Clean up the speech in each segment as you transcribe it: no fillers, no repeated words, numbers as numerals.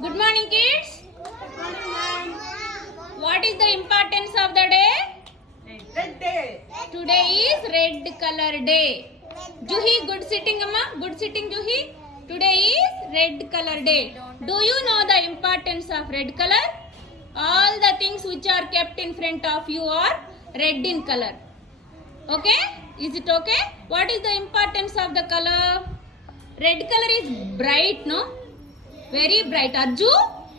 Good morning, kids. What is the importance of the day? Red day. Today is red color day. Juhi, good sitting, amma. Good sitting, Juhi. Today is red color day. Do you know the importance of red color? All the things which are kept in front of you are red in color. Okay? Is it okay? What is the importance of the color? Red color is bright, no? Very bright. Arju,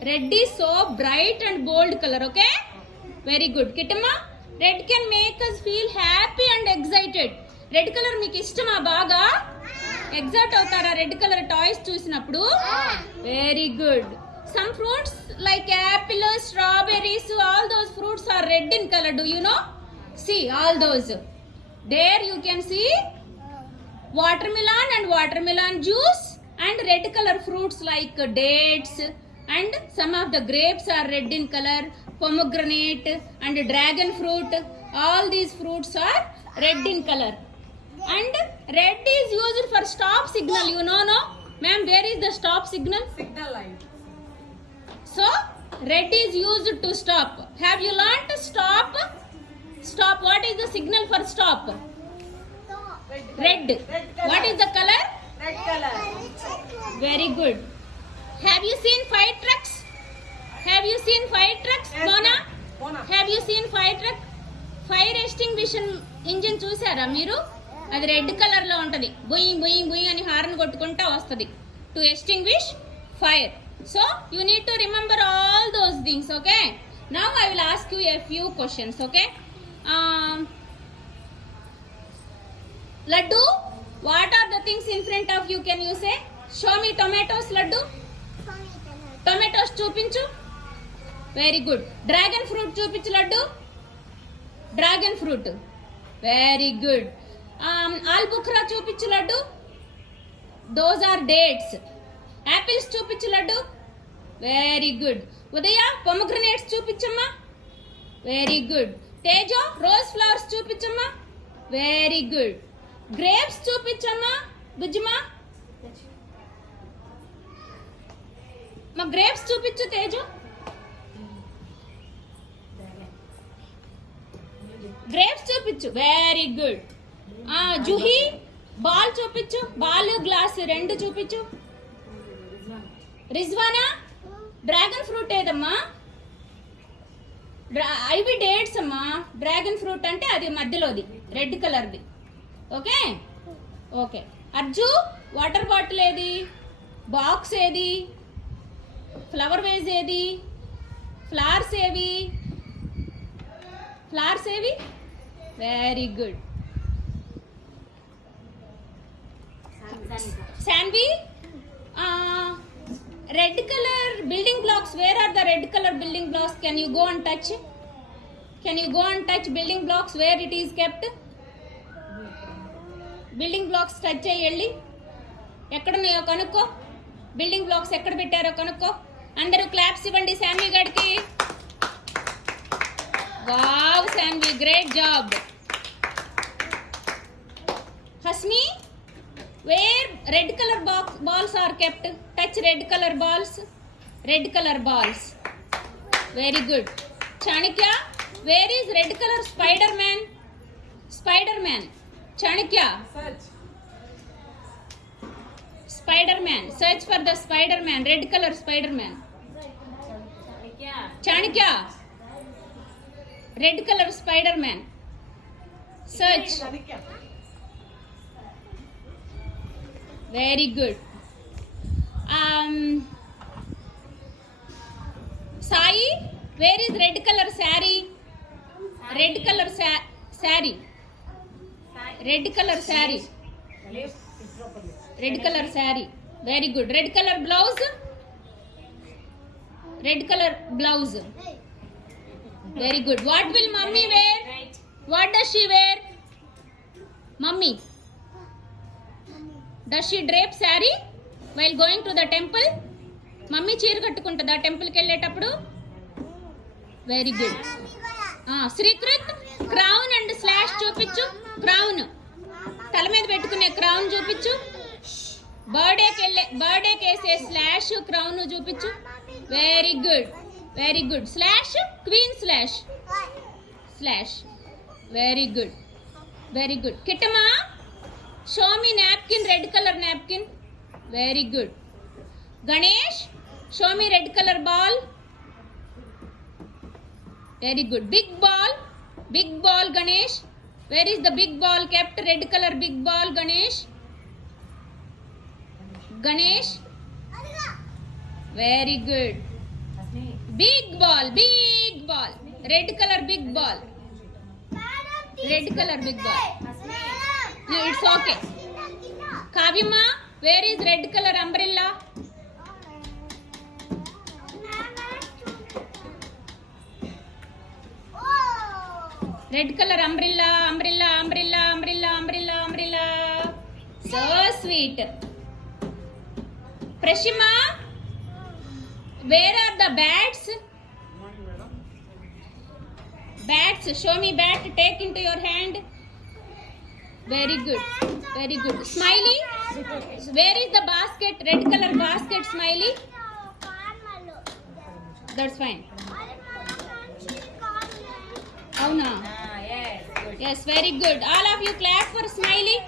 red is so bright and bold color, okay? Very good. Kitama, red can make us feel happy and excited. Red color మీకు ఇష్టమా బాగా? Excite అవుతారా red colour toys చూసినప్పుడు? Very good. Some fruits like apple, strawberries, all those fruits are red in color. Do you know? See all those. There you can see watermelon and watermelon juice and red color fruits like dates and some of the grapes are red in color, pomegranate and dragon fruit. All these fruits are red in color. And red is used for stop signal. You know, no? Ma'am, where is the stop signal? Signal light. So, red is used to stop. Have you learnt stop? Stop. What is the signal for stop? Red. What is the color? Red color. Very good. Have you seen fire trucks? Have you seen fire trucks, Yes, Mona? Mona. Have you seen fire truck? Fire ఎక్స్టింగ్విషన్ engine చూసారా మీరు? అది red colour లో ఉంటది. బుయ్ బుయ్ బుయ్ అని horn కొట్టుకుంటా వస్తది to extinguish fire. So you need to remember all those things. Okay, now I will ask you a few questions. Okay, Laddu, what are the things in front of you? Can you say? Show me tomatoes, Laddu. Tomatoes చూపించు. Very good. Dragon fruit చూపించు Laddu. Dragon fruit. Very good. Albukhara చూపించు Laddu. Those are dates. Apples చూపించు Laddu. Very good. Udaya, pomegranates చూపించమ్మా. Very good. Tejo, rose flowers చూపించమ్మా. Very good. Grapes చూపించమ్మా బుజ్జిమా. మా grapes చూపించు తేజు. గ్రేప్స్ చూపించు. Very good. జుహి, బాల్ చూపించు. బాల్ గ్లాస్ రెండు చూపించు. రిజ్వానా, డ్రాగన్ ఫ్రూట్ ఏదమ్మా? ఐవి డేట్స్ అమ్మా. డ్రాగన్ ఫ్రూట్ అంటే అది మధ్యలోది రెడ్ కలర్ది. Okay okay. Arju, water bottle ఏది? బాక్స్ ఏది? ఫ్లవర్ వేజ్ ఏది? ఫ్లవర్స్ ఏవి? ఫ్లవర్స్ ఏవి? Very good. Shanvi, red colour building blocks. Where are the red colour building blocks? Can you go and touch? Can you go and touch building blocks where it is kept? Building blocks touch అయ్యి వెళ్ళి ఎక్కడున్నాయో కనుక్కో. Building blocks ఎక్కడ పెట్టారో కనుక్కో. అందరూ claps ఇవ్వండి శాన్వి గడికి. Wow Shanvi, great job. Hasmi, where red colour balls are kept? Touch red color balls. Red color balls. Very good. Chanakya, where is red color Spider-Man? Spider-Man. Chanakya. Search. Spider-Man. Search for the Spider-Man. Red color Spider-Man. Chanakya. Red color Spider-Man. Search. Chanakya. Very good. Sai, where is red color saree? Red color saree. Red color saree. Red color saree. Very good. Red color blouse. Red color blouse. Very good. What will mummy wear? What does she wear? Mummy. Does she drape saree while going to the temple? Mummy చీర కట్టుకుంటుందా టెంపుల్కి వెళ్ళేటప్పుడు? Very good. Srikrith, crown and స్లాష్ చూపించు. Crown, తల మీద పెట్టుకునే crown చూపించు. బర్త్డేకి వేసే స్లాష్ క్రౌన్ చూపించు. Very good. Very good. Slash. Queen slash. Slash. Very good. Very good. Kittama. Show me napkin. Red color napkin. Very good. Ganesh. Show me red color ball. Very good. Big ball. Big ball Ganesh. Where is the big ball kept? Red color big ball Ganesh. Ganesh. Very good. Big ball, big ball. Red color big ball. Red color big ball. No, it's okay. Kavyama, where is red color umbrella? Red color umbrella, umbrella, umbrella, umbrella, umbrella, umbrella. So sweet. Prashima, where are the bats? Bats, show me bat, take into your hand. Very good, very good. Smiley, where is the basket? Red color basket, Smiley. That's fine. Avuna. Yes, good. Yes, very good. All of you clap for Smiley.